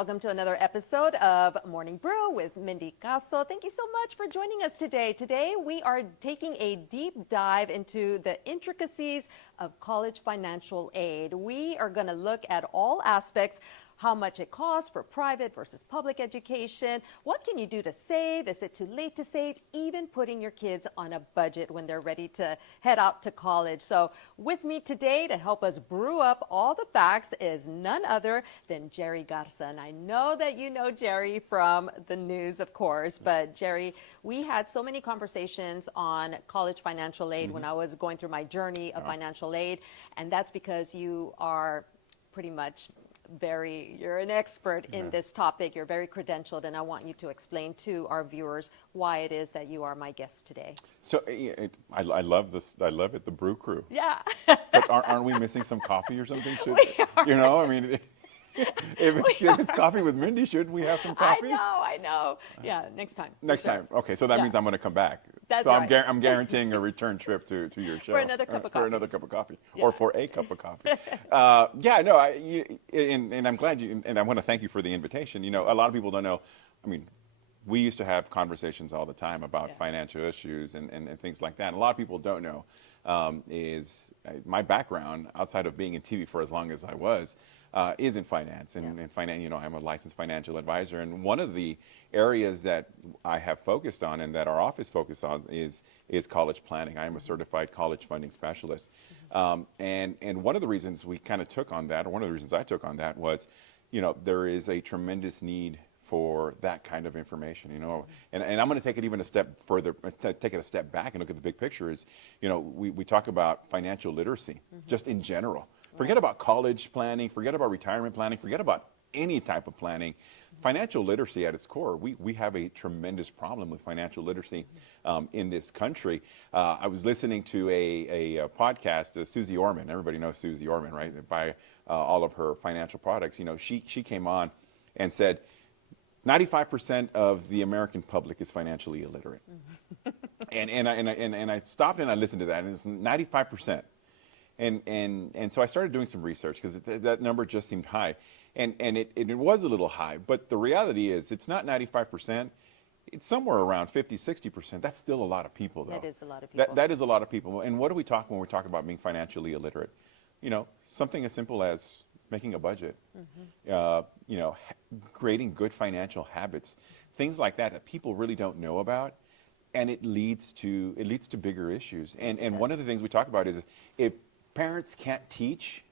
welcome to another episode of Morning Brew with Mindy. Thank you so much for joining us today. Today we are taking a deep dive into the intricacies of college financial aid. We are going to look at all aspects, how much it costs for private versus public education. What can you do to save? Is it too late to save? Even putting your kids on a budget when they're ready to head out to college. So with me today to help us brew up all the facts is none other than Jerry Garza. And I know that you know Jerry from the news, of course, but Jerry, we had so many conversations on college financial aid when I was going through my journey of financial aid. And that's because you are pretty much you're an expert in this topic. You're very credentialed, and I want you to explain to our viewers why it is that you are my guest today. So I love this. I love it. The Brew Crew. Yeah. But aren't we missing some coffee or something? You know, I mean, if it's coffee with Mindy, shouldn't we have some coffee? I know. Yeah, next time. Next time. Okay, so that means I'm going to come back. That's so right. I'm guaranteeing a return trip to your show. For another cup of coffee. For another cup of coffee. Yeah. Or for a cup of coffee. And I'm glad and I want to thank you for the invitation. You know, a lot of people don't know, I mean, we used to have conversations all the time about financial issues and things like that. And a lot of people don't know is my background, outside of being in TV for as long as I was, is in finance. And finance, you know, I'm a licensed financial advisor. And one of the areas that I have focused on and that our office focused on is college planning. I am a certified college funding specialist. And one of the reasons we kind of took on that, or one of the reasons I took on that was, you know, there is a tremendous need for that kind of information, you know, and I'm going to take it even a step further, take it a step back and look at the big picture is, you know, we talk about financial literacy just in general. Forget about college planning, forget about retirement planning, forget about any type of planning. Financial literacy at its core, we have a tremendous problem with financial literacy in this country. I was listening to a podcast, Susie Orman. Everybody knows Susie Orman, right? By all of her financial products. You know, she came on and said, 95% of the American public is financially illiterate. And I stopped and I listened to that, and it's 95%. And so I started doing some research because that number just seemed high. And it was a little high, but the reality is it's not 95%. It's somewhere around 50, 60%. That's still a lot of people, though. That is a lot of people. That is a lot of people. And what do we talk when we're talking about being financially illiterate? You know, something as simple as making a budget, you know, creating good financial habits, things like that people really don't know about, and it leads to bigger issues. And one of the things we talk about is if parents can't teach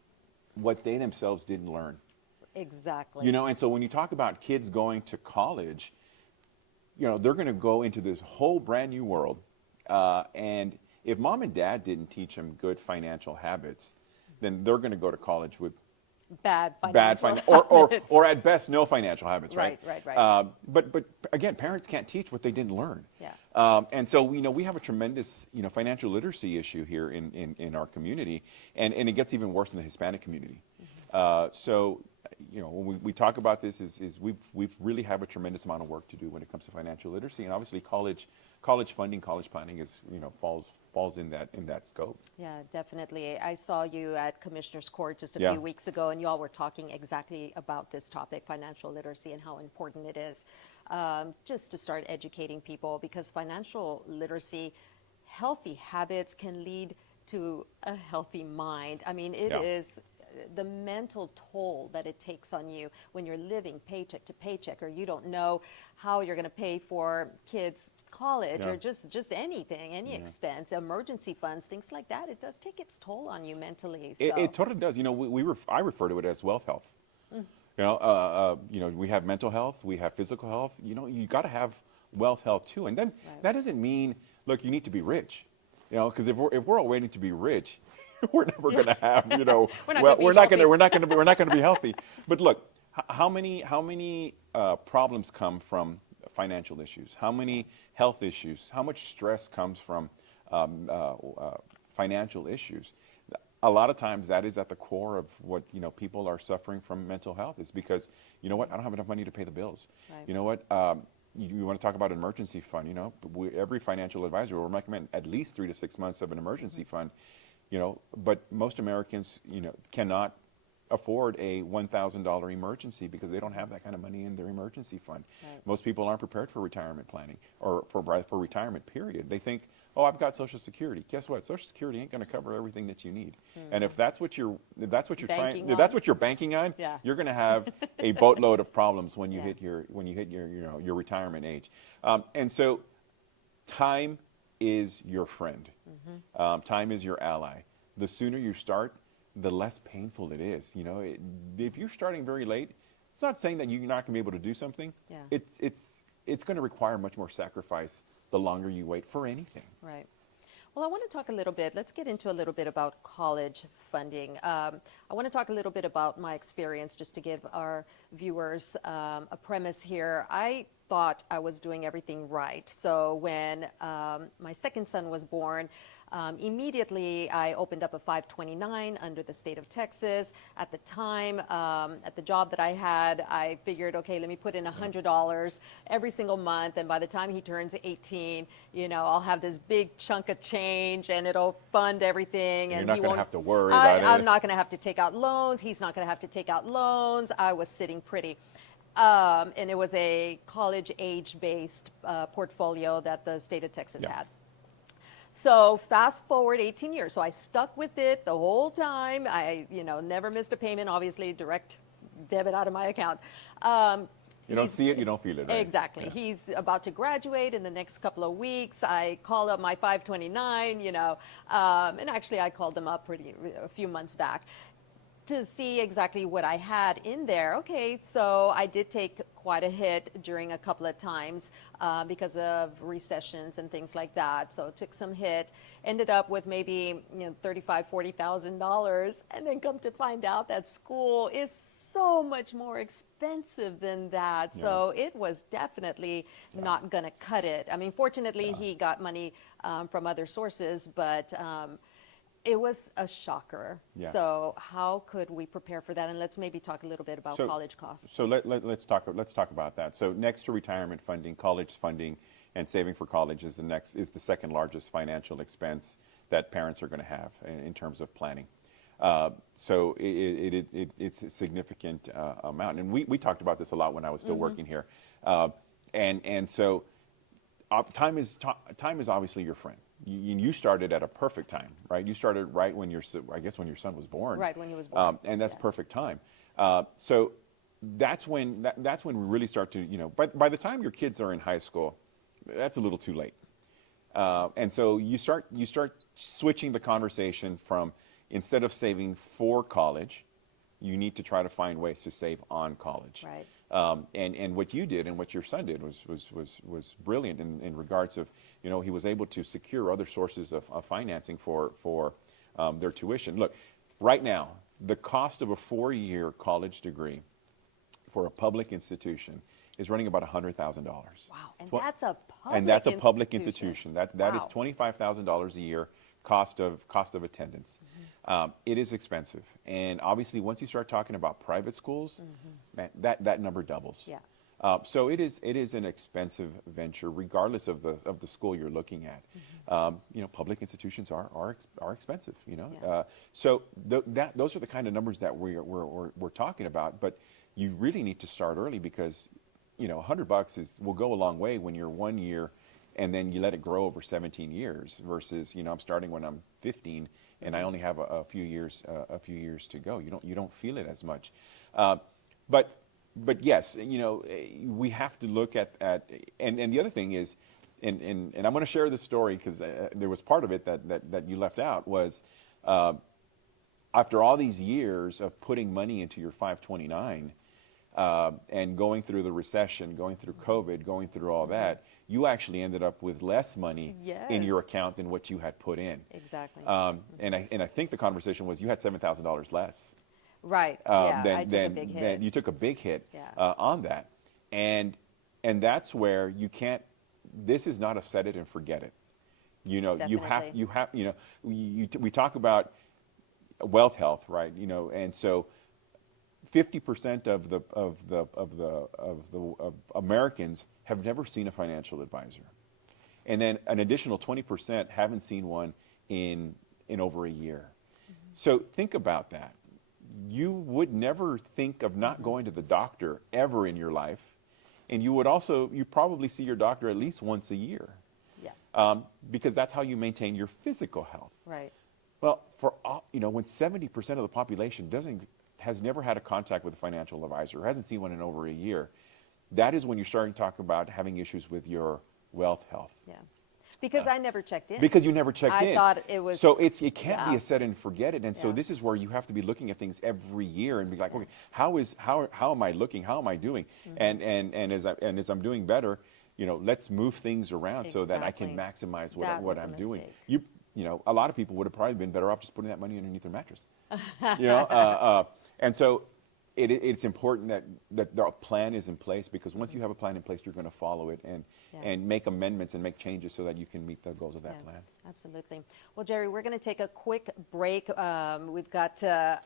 what they themselves didn't learn. Exactly. You know, and so when you talk about kids going to college, you know, they're going to go into this whole brand new world, and if mom and dad didn't teach them good financial habits, then they're going to go to college with bad financial habits. or at best no financial habits, right? Right. But again, parents can't teach what they didn't learn. Yeah. And so we have a tremendous financial literacy issue here in our community, and it gets even worse in the Hispanic community. So when we talk about this is we really have a tremendous amount of work to do when it comes to financial literacy, and obviously college funding, college planning is falls in that scope. Yeah, definitely. I saw you at Commissioner's Court just a few weeks ago, and you all were talking exactly about this topic, financial literacy, and how important it is just to start educating people, because financial literacy, healthy habits can lead to a healthy mind. I mean, it is the mental toll that it takes on you when you're living paycheck to paycheck, or you don't know how you're going to pay for kids' college or just anything, any expense, emergency funds, things like that. It does take its toll on you mentally. So. It totally does. You know, I refer to it as wealth health. You know, we have mental health, we have physical health. You know, you got to have wealth health too. And then that doesn't mean, look, you need to be rich. You know, because if we're all waiting to be rich, we're never going to have, you know, we're not going to be healthy. But look, how many problems come from financial issues? How many health issues? How much stress comes from financial issues? A lot of times that is at the core of what, people are suffering from mental health, is because, you know what, I don't have enough money to pay the bills. Right. You know what, you want to talk about an emergency fund, every financial advisor will recommend at least 3 to 6 months of an emergency fund, but most Americans, cannot afford a $1,000 emergency because they don't have that kind of money in their emergency fund. Right. Most people aren't prepared for retirement planning or for retirement period. They think, oh, I've got Social Security. Guess what? Social Security ain't going to cover everything that you need. And if that's what you're banking on, Yeah. you're going to have a boatload of problems when you hit your your retirement age. And so, time is your friend. Time is your ally. The sooner you start, the less painful it is. You know, if you're starting very late, it's not saying that you're not going to be able to do something. Yeah. It's going to require much more sacrifice the longer you wait for anything. Right. Well, I want to talk a little bit. Let's get into a little bit about college funding. I want to talk a little bit about my experience just to give our viewers a premise here. I thought I was doing everything right. So when my second son was born, immediately I opened up a 529 under the state of Texas. At the time, at the job that I had, I figured, okay, let me put in $100 every single month, and by the time he turns 18, you know, I'll have this big chunk of change and it'll fund everything. You're And not he going to won't have to worry about it. I'm not going to have to take out loans. He's not going to have to take out loans. I was sitting pretty. And it was a college age-based portfolio that the state of Texas had. So fast forward 18 years. So I stuck with it the whole time. I, you know, never missed a payment, obviously direct debit out of my account. You don't see it, you don't feel it, right? Exactly. Yeah. He's about to graduate in the next couple of weeks. I call up my 529, you know, and actually I called them up a few months back to see exactly what I had in there. Okay, so I did take quite a hit during a couple of times because of recessions and things like that. So took some hit, ended up with maybe $35,000, $40,000, and then come to find out that school is so much more expensive than that. Yeah. So it was definitely not going to cut it. I mean, fortunately, he got money from other sources, but it was a shocker. Yeah. So how could we prepare for that? And let's maybe talk a little bit about college costs. So let's talk about that. So next to retirement funding, college funding, and saving for college is the second largest financial expense that parents are going to have in terms of planning. So it's a significant amount, and we talked about this a lot when I was still working here, and so time is obviously your friend. You started at a perfect time, right? You started right when your son was born. Right when he was born. And that's perfect time. So that's when we really start to, by the time your kids are in high school, that's a little too late. And so you start switching the conversation from, instead of saving for college, you need to try to find ways to save on college. Right. And what you did and what your son did was brilliant in regards of, he was able to secure other sources of financing for their tuition. Look, right now, the cost of a 4-year college degree for a public institution is running about $100,000. Wow, and that's a public And that's a public institution. That Wow. is $25,000 a year cost of attendance. It is expensive, and obviously once you start talking about private schools, man, that number doubles. Yeah. So it is an expensive venture, regardless of the school you're looking at. Public institutions are expensive. Yeah. So those are the kind of numbers that we're talking about. But you really need to start early because $100 will go a long way when you're 1 year, and then you let it grow over 17 years. Versus I'm starting when I'm 15. And I only have a few years to go. You don't feel it as much, but yes, we have to look at and the other thing is, and I'm going to share this story because there was part of it that you left out was after all these years of putting money into your 529 and going through the recession, going through COVID, going through all that. You actually ended up with less money in your account than what you had put in. Exactly. And I think the conversation was you had $7,000 less. Right. I took a big hit. You took a big hit Yeah. on that, and that's where you can't. This is not a set it and forget it. Definitely. We talk about wealth health, right? And so 50% of Americans have never seen a financial advisor, and then an additional 20% haven't seen one in over a year. So think about that. you would never think of not going to the doctor ever in your life. And you probably see your doctor at least once a year. Yeah. Because that's how you maintain your physical health. Right. Well, when 70% of the population has never had a contact with a financial advisor, hasn't seen one in over a year, that is when you're starting to talk about having issues with your wealth health. Yeah. Because I never checked in. Because you never checked in. I thought it was. So it can't be a set and forget it. And so Yeah. this is where you have to be looking at things every year and be like, okay, how am I looking? How am I doing? And as I'm doing better, let's move things around so that I can maximize what I'm doing. A lot of people would have probably been better off just putting that money underneath their mattress. And so it's important that the plan is in place, because once you have a plan in place, you're going to follow it and make amendments and make changes so that you can meet the goals of that plan. Absolutely. Well, Jerry, we're going to take a quick break. We've got to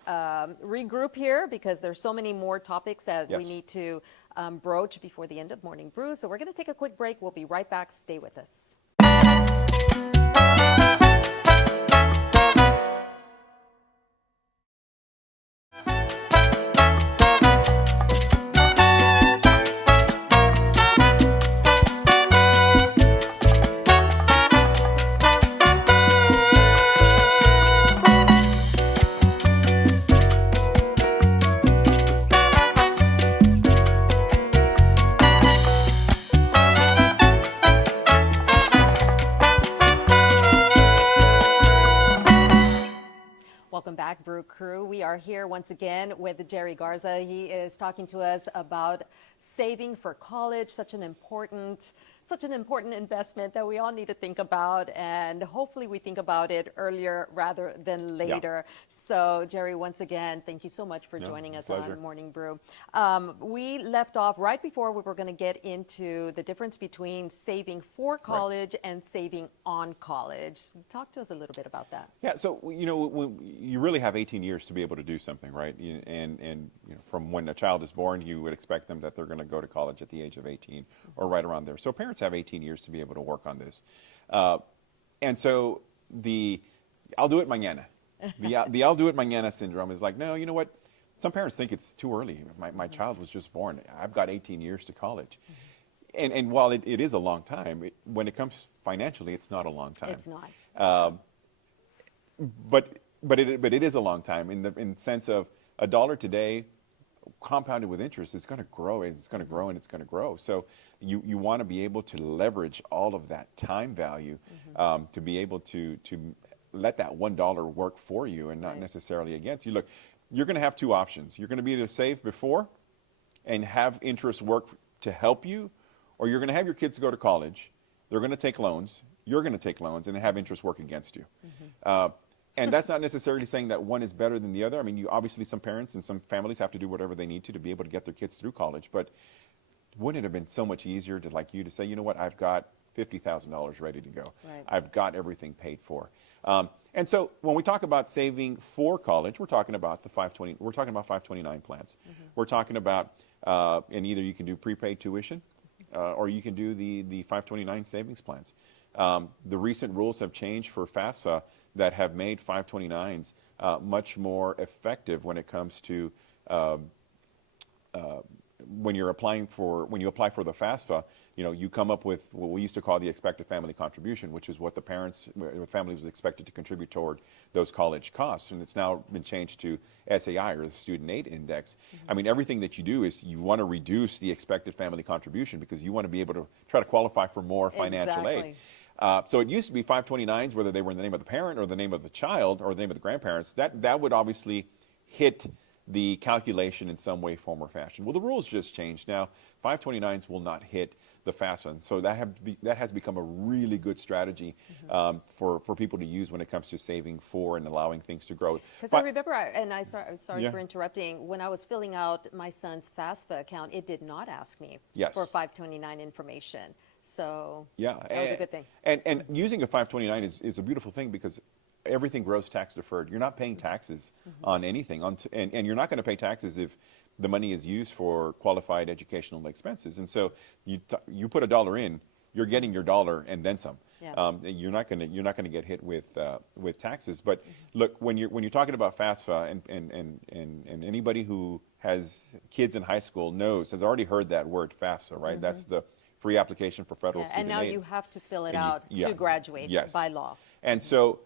regroup here because there's so many more topics that we need to broach before the end of Morning Brew. So we're going to take a quick break. We'll be right back. Stay with us. Welcome back, Brew Crew. We are here once again with Jerry Garza. He is talking to us about saving for college, such an important investment that we all need to think about, and hopefully we think about it earlier rather than later. Yeah. So, Jerry, once again, thank you so much for joining us on Morning Brew. We left off right before we were going to get into the difference between saving for college and saving on college. Talk to us a little bit about that. Yeah, so you really have 18 years to be able to do something, right? And from when a child is born, you would expect them that they're going to go to college at the age of 18 or right around there. So parents have 18 years to be able to work on this. And so I'll do it mañana. The I'll do it mañana syndrome is like, no, you know what? Some parents think it's too early. My child was just born. I've got 18 years to college. And while it is a long time, when it comes financially, it's not a long time. It's not. But it is a long time in the sense of $1 today compounded with interest is going to grow, and it's going to grow, and it's going to grow. So you want to be able to leverage all of that time value to be able to let that $1 work for you and not necessarily against you. Look, you're going to have two options. You're going to be able to save before and have interest work to help you, or you're going to have your kids go to college. They're going to take loans. You're going to take loans and have interest work against you. And that's not necessarily saying that one is better than the other. I mean, obviously some parents and some families have to do whatever they need to be able to get their kids through college. But wouldn't it have been so much easier to say, you know what, I've got $50,000 ready to go. Right. I've got everything paid for. And so when we talk about saving for college, we're talking about 529 plans. We're talking about, and either you can do prepaid tuition or you can do the 529 savings plans. The recent rules have changed for FAFSA that have made 529s much more effective when it comes to when you apply for the FAFSA. You come up with what we used to call the expected family contribution, which is what the family was expected to contribute toward those college costs, and it's now been changed to SAI, or the Student Aid Index. I mean, everything that you do is you want to reduce the expected family contribution because you want to be able to try to qualify for more financial aid. So it used to be 529s, whether they were in the name of the parent or the name of the child or the name of the grandparents. That would obviously hit the calculation in some way, form, or fashion. Well, the rules just changed. Now, 529s will not hit the FAFSA. So that has become a really good strategy for people to use when it comes to saving for and allowing things to grow. Because I remember, sorry for interrupting, when I was filling out my son's FAFSA account, it did not ask me for 529 information. So that was a good thing. And using a 529 is a beautiful thing because everything grows tax deferred. You're not paying taxes on anything, and you're not going to pay taxes if the money is used for qualified educational expenses. And so you put $1 in, you're getting your dollar and then some. Yeah. You're not gonna get hit with taxes. But look, when you're talking about FAFSA, and anybody who has kids in high school has already heard that word FAFSA, right? That's the free application for federal student And now aid. you have to fill it And out to graduate yes. by law. And so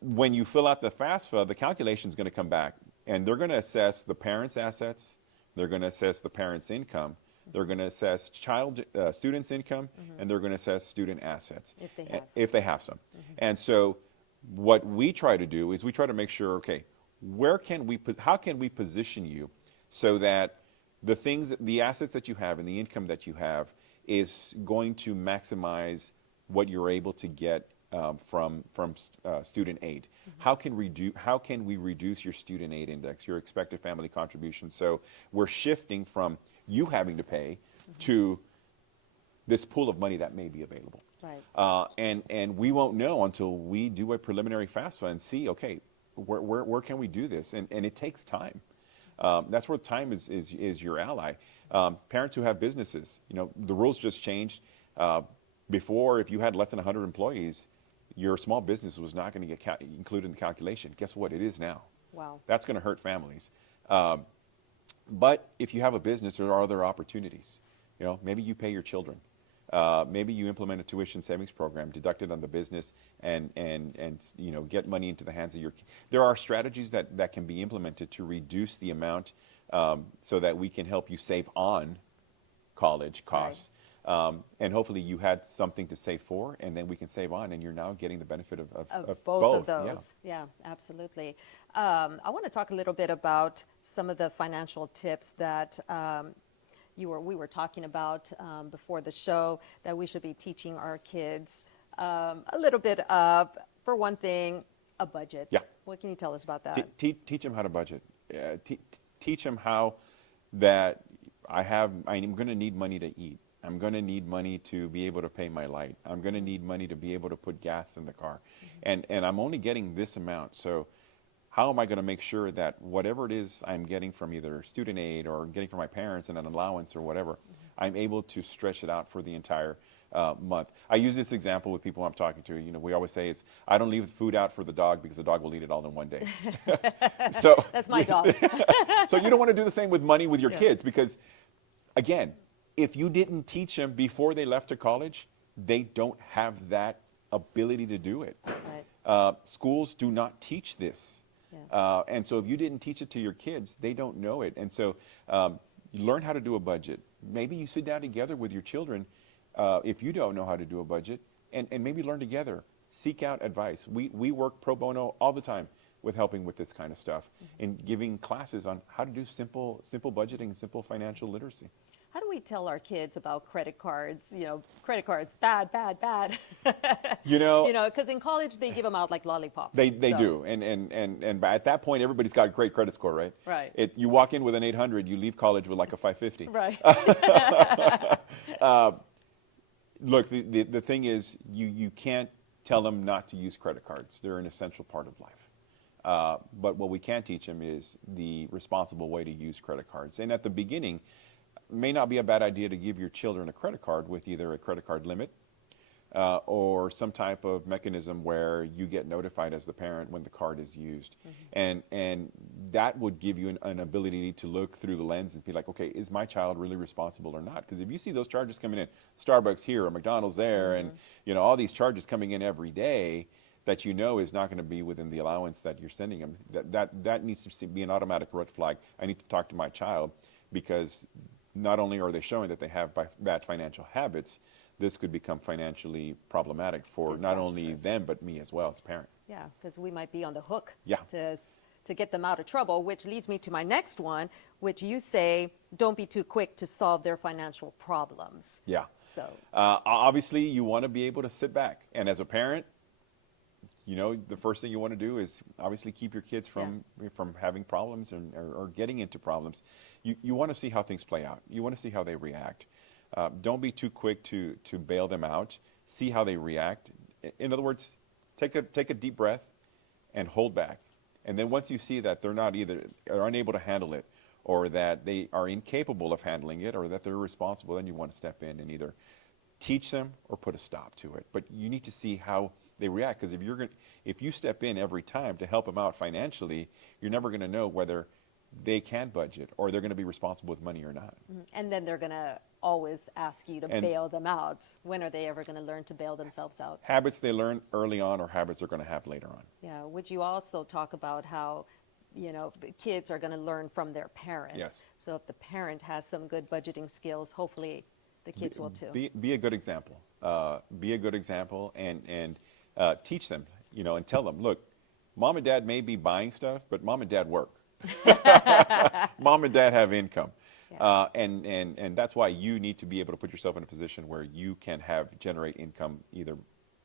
when you fill out the FAFSA, the calculation is going to come back, and they're going to assess the parent's assets, they're going to assess the parent's income, they're going to assess student's income, and they're going to assess student assets if they have some. And so what we try to do is we try to make sure, okay, how can we position you so that the assets that you have and the income that you have is going to maximize what you're able to get from student aid. How can we reduce your student aid index, your expected family contribution? So we're shifting from you having to pay to this pool of money that may be available. Right. And we won't know until we do a preliminary FAFSA and see, okay, where can we do this? And it takes time. That's where time is your ally. Parents who have businesses, the rules just changed. Before, if you had less than 100 employees, your small business was not going to get included in the calculation. Guess what? It is now. Wow. That's going to hurt families. But if you have a business, there are other opportunities. Maybe you pay your children. Maybe you implement a tuition savings program, deduct it on the business, and get money into the hands of your. There are strategies that can be implemented to reduce the amount, so that we can help you save on college costs. Right. And hopefully you had something to save for, and then we can save on, and you're now getting the benefit of both of those. Yeah, absolutely. I want to talk a little bit about some of the financial tips that we were talking about before the show that we should be teaching our kids. A little bit of, for one thing, a budget. Yeah. What can you tell us about that? Teach them how to budget. Teach them how that I'm going to need money to eat. I'm going to need money to be able to pay my light. I'm going to need money to be able to put gas in the car. And I'm only getting this amount. So how am I going to make sure that whatever it is I'm getting from either student aid or getting from my parents and an allowance or whatever, I'm able to stretch it out for the entire month. I use this example with people I'm talking to. We always say I don't leave food out for the dog because the dog will eat it all in one day. So that's my dog. So you don't want to do the same with money with your kids, because again, if you didn't teach them before they left to college, they don't have that ability to do it. Right. Schools do not teach this. Yeah. And so if you didn't teach it to your kids, they don't know it. And so you learn how to do a budget. Maybe you sit down together with your children if you don't know how to do a budget, and maybe learn together. Seek out advice. We work pro bono all the time with helping with this kind of stuff and giving classes on how to do simple budgeting and simple financial literacy. How do we tell our kids about credit cards? Credit cards, bad. Because in college they give them out like lollipops. They do, and at that point everybody's got a great credit score, right? Right. You walk in with an 800, you leave college with like a 550. Right. Look, the thing is, you can't tell them not to use credit cards. They're an essential part of life. But what we can teach them is the responsible way to use credit cards. And at the beginning, may not be a bad idea to give your children a credit card with either a credit card limit or some type of mechanism where you get notified as the parent when the card is used. And that would give you an ability to look through the lens and be like, okay, is my child really responsible or not? Because if you see those charges coming in, Starbucks here or McDonald's there, and all these charges coming in every day that is not going to be within the allowance that you're sending them, that needs to be an automatic red flag. I need to talk to my child, because not only are they showing that they have bad financial habits, this could become financially problematic for not only them, but me as well as a parent. Yeah, because we might be on the hook Yeah. to get them out of trouble, which leads me to my next one, which you say, don't be too quick to solve their financial problems. Yeah. So obviously, you want to be able to sit back. And as a parent, the first thing you want to do is obviously keep your kids from having problems or getting into problems. You want to see how things play out. You want to see how they react. Don't be too quick to bail them out. See how they react. In other words, take a deep breath and hold back. And then once you see that they're not are unable to handle it, or that they are incapable of handling it, or that they're irresponsible, then you want to step in and either teach them or put a stop to it. But you need to see how they react, because if you step in every time to help them out financially, you're never going to know whether they can budget or they're going to be responsible with money or not. And then they're going to always ask you to bail them out. When are they ever going to learn to bail themselves out? Habits they learn early on or habits they're going to have later on. Yeah. Would you also talk about how, the kids are going to learn from their parents? Yes. So if the parent has some good budgeting skills, hopefully the kids will too. Be a good example. Be a good example and teach them, and tell them, look, mom and dad may be buying stuff, but mom and dad work. Mom and dad have income. Yeah. And that's why you need to be able to put yourself in a position where you can generate income, either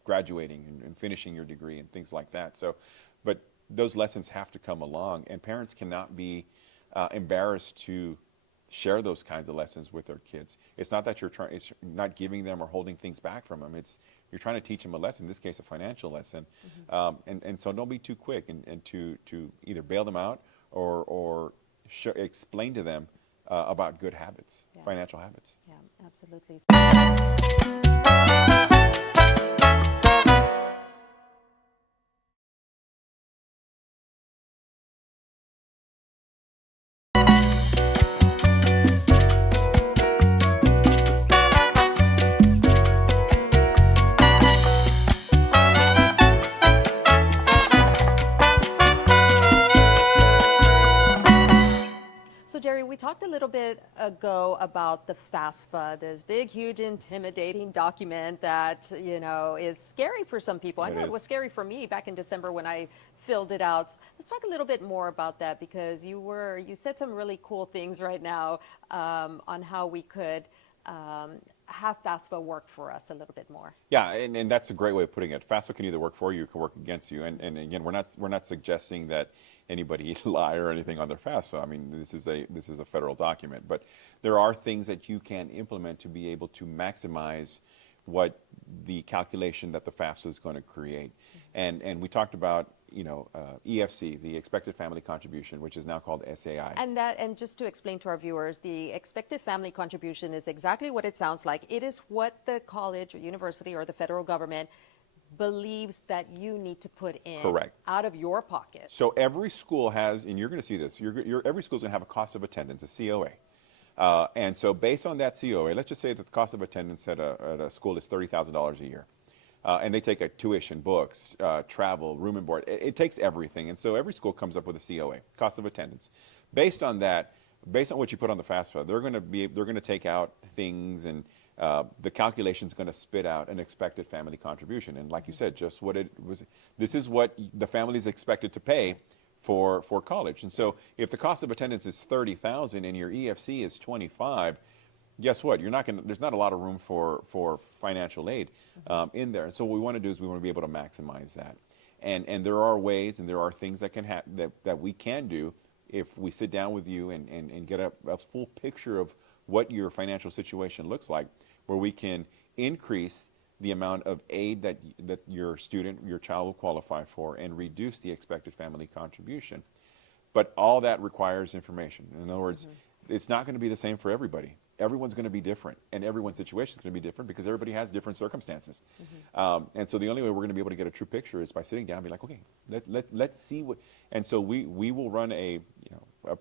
graduating and finishing your degree and things like that. So, but those lessons have to come along, and parents cannot be embarrassed to share those kinds of lessons with their kids. It's not that it's not giving them or holding things back from them. You're trying to teach them a lesson, in this case a financial lesson. And so don't be too quick and to either bail them out or explain to them about good habits, financial habits. Yeah, absolutely. So Jerry, we talked a little bit ago about the FAFSA, this big, huge, intimidating document that, is scary for some people. I know it was scary for me back in December when I filled it out. Let's talk a little bit more about that, because you said some really cool things right now on how we could have FAFSA work for us a little bit more. Yeah, and that's a great way of putting it. FAFSA can either work for you or can work against you. And again, we're not suggesting that anybody lie or anything on their FAFSA. I mean, this is a federal document, but there are things that you can implement to be able to maximize what the calculation that the FAFSA is going to create. And we talked about EFC, the expected family contribution, which is now called SAI. And just to explain to our viewers, the expected family contribution is exactly what it sounds like. It is what the college or university or the federal government believes that you need to put in. Correct. Out of your pocket. So every school has, and you're going to see this, every school is going to have a cost of attendance, a COA. And so based on that COA, let's just say that the cost of attendance at a school is $30,000 a year. And they take a tuition, books, travel, room and board. It takes everything. And so every school comes up with a COA, cost of attendance. Based on that, based on what you put on the FAFSA, they're going to take out things, and the calculation is going to spit out an expected family contribution. And like you said, just what it was, this is what the family is expected to pay for college. And so if the cost of attendance is $30,000 and your EFC is $25,000, guess what? There's not a lot of room for financial aid in there. And so what we want to do is we want to be able to maximize that. And there are ways and there are things that that we can do if we sit down with you and get a full picture of what your financial situation looks like, where we can increase the amount of aid that your child will qualify for and reduce the expected family contribution. But all that requires information. In other words, it's not going to be the same for everybody. Everyone's going to be different, and everyone's situation is going to be different because everybody has different circumstances. And so the only way we're going to be able to get a true picture is by sitting down and be like, okay, let's see what. And so we will run a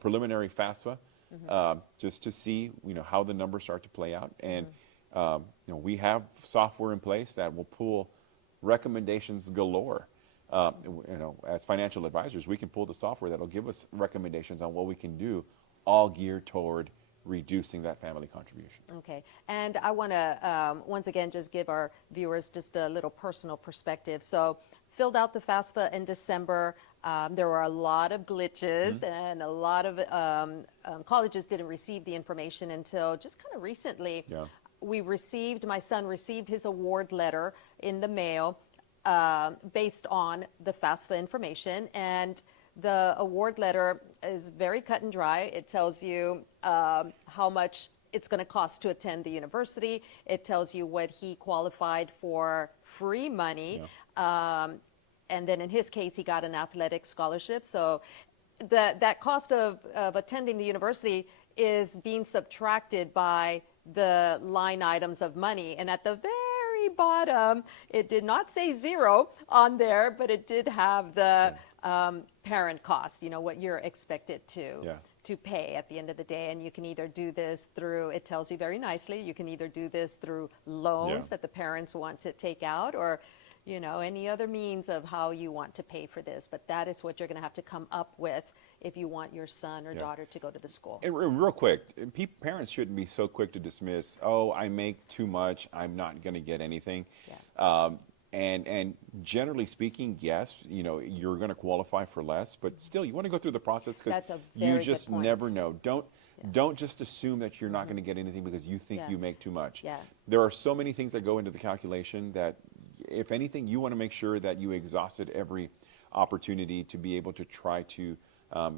preliminary FAFSA just to see how the numbers start to play out. And we have software in place that will pull recommendations galore. As financial advisors, we can pull the software that'll give us recommendations on what we can do, all geared toward reducing that family contribution. Okay, and I want to once again just give our viewers just a little personal perspective. So filled out the FAFSA in December. There were a lot of glitches and a lot of colleges didn't receive the information until just kind of recently. Yeah. My son received his award letter in the mail based on the FAFSA information, and the award letter is very cut and dry. It tells you how much it's going to cost to attend the university. It tells you what he qualified for free money. Yeah. And then in his case, he got an athletic scholarship. So that cost of attending the university is being subtracted by the line items of money. And at the very bottom, it did not say zero on there, but it did have the parent costs, what you're expected to pay at the end of the day. And you can either do this through, it tells you very nicely, you can either do this through loans that the parents want to take out, or any other means of how you want to pay for this. But that is what you're going to have to come up with if you want your son or daughter to go to the school. And real quick, parents shouldn't be so quick to dismiss, oh, I make too much, I'm not going to get anything. And generally speaking, yes, you're going to qualify for less, but still you want to go through the process, because you just never know. Don't just assume that you're not going to get anything because you think you make too much. There are so many things that go into the calculation that, if anything, you want to make sure that you exhausted every opportunity to be able to try to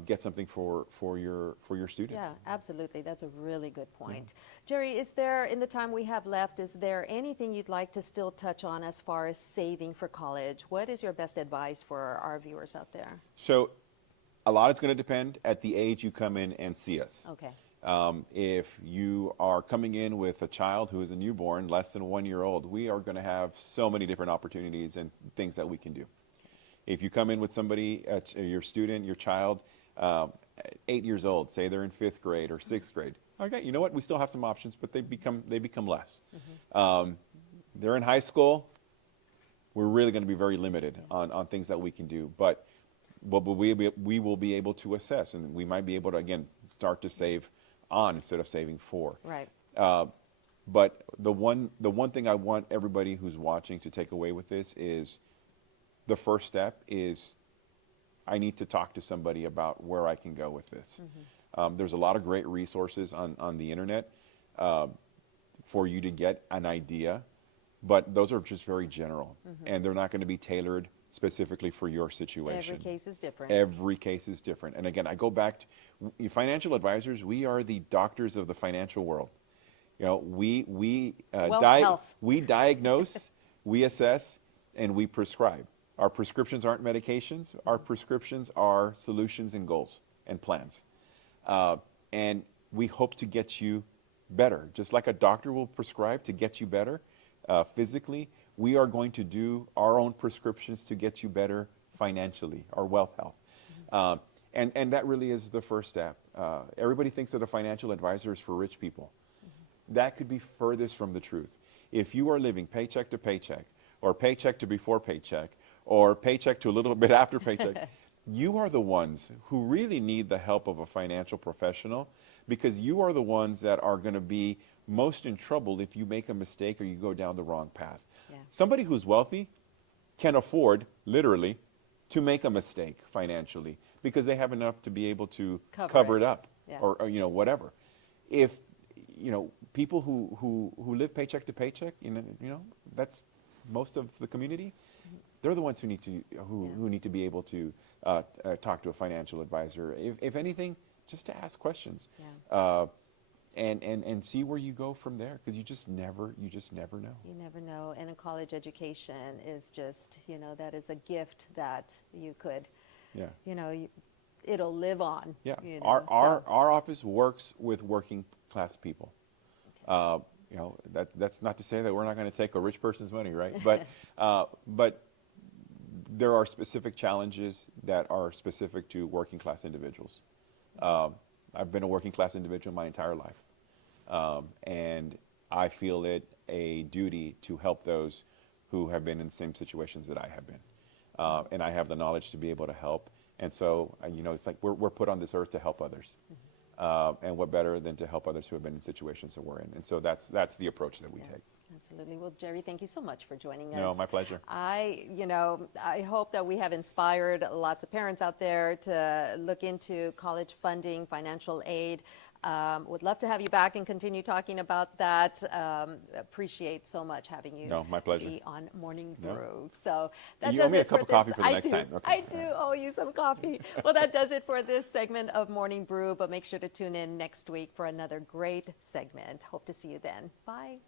get something for your student. Yeah, absolutely. That's a really good point. Jerry, is there, in the time we have left, is there anything you'd like to still touch on as far as saving for college? What is your best advice for our viewers out there? So a lot is going to depend at the age you come in and see us. Okay. If you are coming in with a child who is a newborn, less than 1 year old, we are going to have so many different opportunities and things that we can do. If you come in with somebody, your student, your child, 8 years old, say they're in 5th grade or 6th grade, okay, you know what? We still have some options, but they become less. They're in high school. We're really going to be very limited on things that we can do, but we will be able to assess, and we might be able to, again, start to save on instead of saving for. Right. But the one thing I want everybody who's watching to take away with this is, the first step is, I need to talk to somebody about where I can go with this. There's a lot of great resources on the internet for you to get an idea, but those are just very general, and they're not going to be tailored specifically for your situation. Every case is different. Every case is different. And again, I go back to financial advisors. We are the doctors of the financial world. We diagnose, we assess, and we prescribe. Our prescriptions aren't medications. Our prescriptions are solutions and goals and plans. And we hope to get you better. Just like a doctor will prescribe to get you better physically, we are going to do our own prescriptions to get you better financially, our wealth health. And that really is the first step. Everybody thinks that a financial advisor is for rich people. That could be furthest from the truth. If you are living paycheck to paycheck, or paycheck to before paycheck, or paycheck to a little bit after paycheck, you are the ones who really need the help of a financial professional, because you are the ones that are going to be most in trouble if you make a mistake or you go down the wrong path. Somebody who's wealthy can afford, literally, to make a mistake financially, because they have enough to be able to cover it up, or whatever. If people who live paycheck to paycheck, that's most of the community. They're the ones who need to be able to talk to a financial advisor. If anything, just to ask questions, and see where you go from there, because you just never know. You never know, and a college education is just, that is a gift that you could, it'll live on. Yeah, our office works with working class people. That's not to say that we're not going to take a rich person's money, right? But there are specific challenges that are specific to working class individuals. I've been a working class individual my entire life, and I feel it a duty to help those who have been in the same situations that I have been, and I have the knowledge to be able to help. And so, it's like we're put on this earth to help others. And what better than to help others who have been in situations that we're in. And so that's the approach that we take. Absolutely. Well, Jerry, thank you so much for joining us. No, my pleasure. I hope that we have inspired lots of parents out there to look into college funding, financial aid. Would love to have you back and continue talking about that. Appreciate so much having you. No, my pleasure. Be on Morning Brew. So that you does owe me it a cup for of coffee this. for the next time. Okay. I do owe you some coffee. Well, that does it for this segment of Morning Brew. But make sure to tune in next week for another great segment. Hope to see you then. Bye.